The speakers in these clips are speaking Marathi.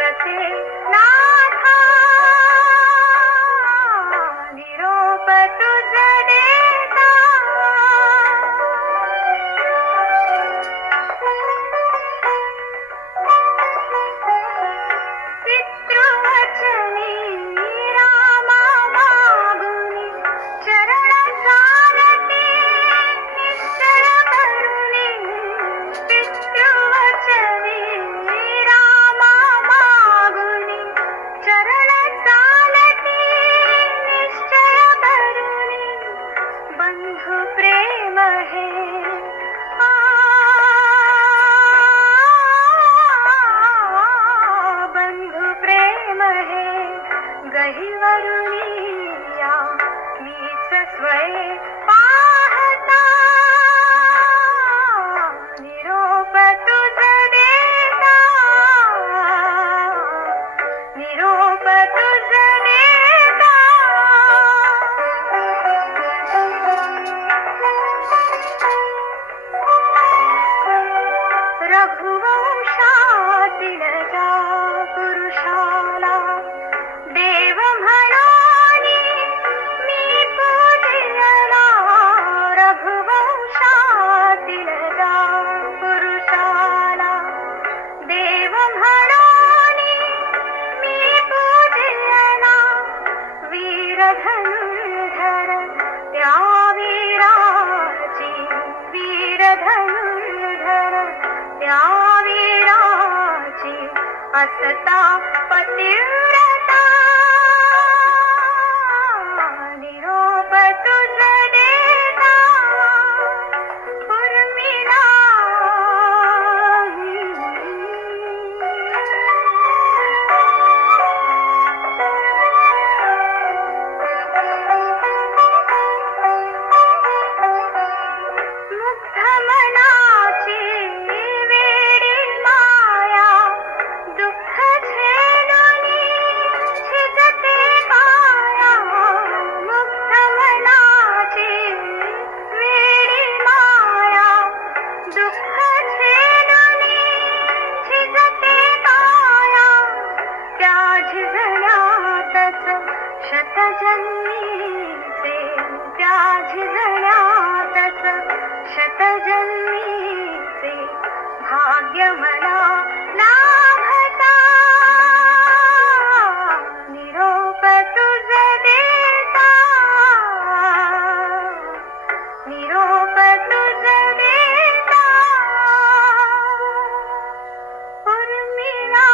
कसे नाथा निरोप तुझ देता पितृवचनी रामा मागुनी चरण सारती निश्चय करुणी पितृवचनी रामा मागुनी चरण सारती निश्चय करुणी बंधु प्रेम हे बंधु प्रेम हे गहिवरुनिया मीच स्वय पाहता निरोप तुझ देता निरोप तुझ देता रघुवंशातील जा पुरुषाला देव म्हणाली मी पूजला रघुवंशातील जा पुरुषाला देव म्हणाली मी पूजला वीर धनुर्धर त्या वीराची वीर धनुर्धर त्या वीराची असता पतिव्रता निरोप तुझ देता उर्मिला मुग्ध मनाची वेडी माया दुःख झेलुनी झिजते काया मुग्ध मनाची वेडी माया दुःख झेलुनी झिजते काया त्या झिजण्यातच शतजन्मीचे त्या झिजण्यातच शतजन्मीचे भाग्य मला लाभता निरोप तुझ देता निरोप तुझ देता उर्मिला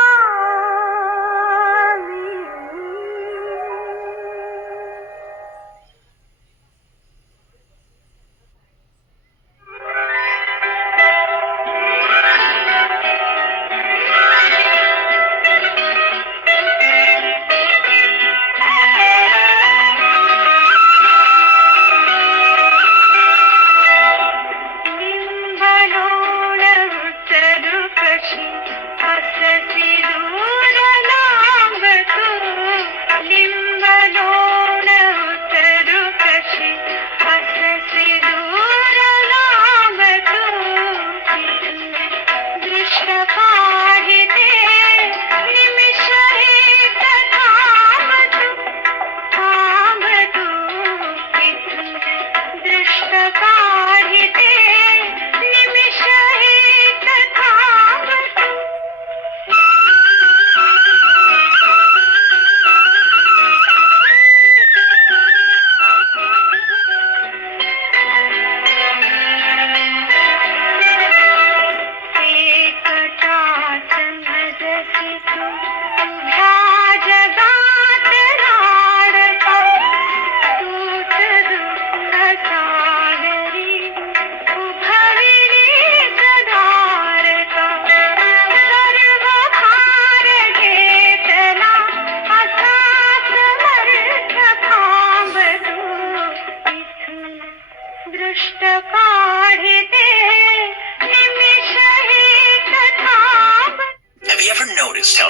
लिंबलोळ उतरू कशी हसती दूर लांब तू लिंबलोळ उतरू कशी हसती दूर लांब तू दृष्ट काढिते निमिष एक थांब तू दृष्ट काढिते निमिष एक थांब तू एकटाच भजती तू तुझ्या जगात लाडका तूच दुःख सागरी उभविलीच धारका सर्व भार घेतला असाच मर्थ खांब तू इथून दृष्ट काढिते निमिष एक थांब Have you ever noticed how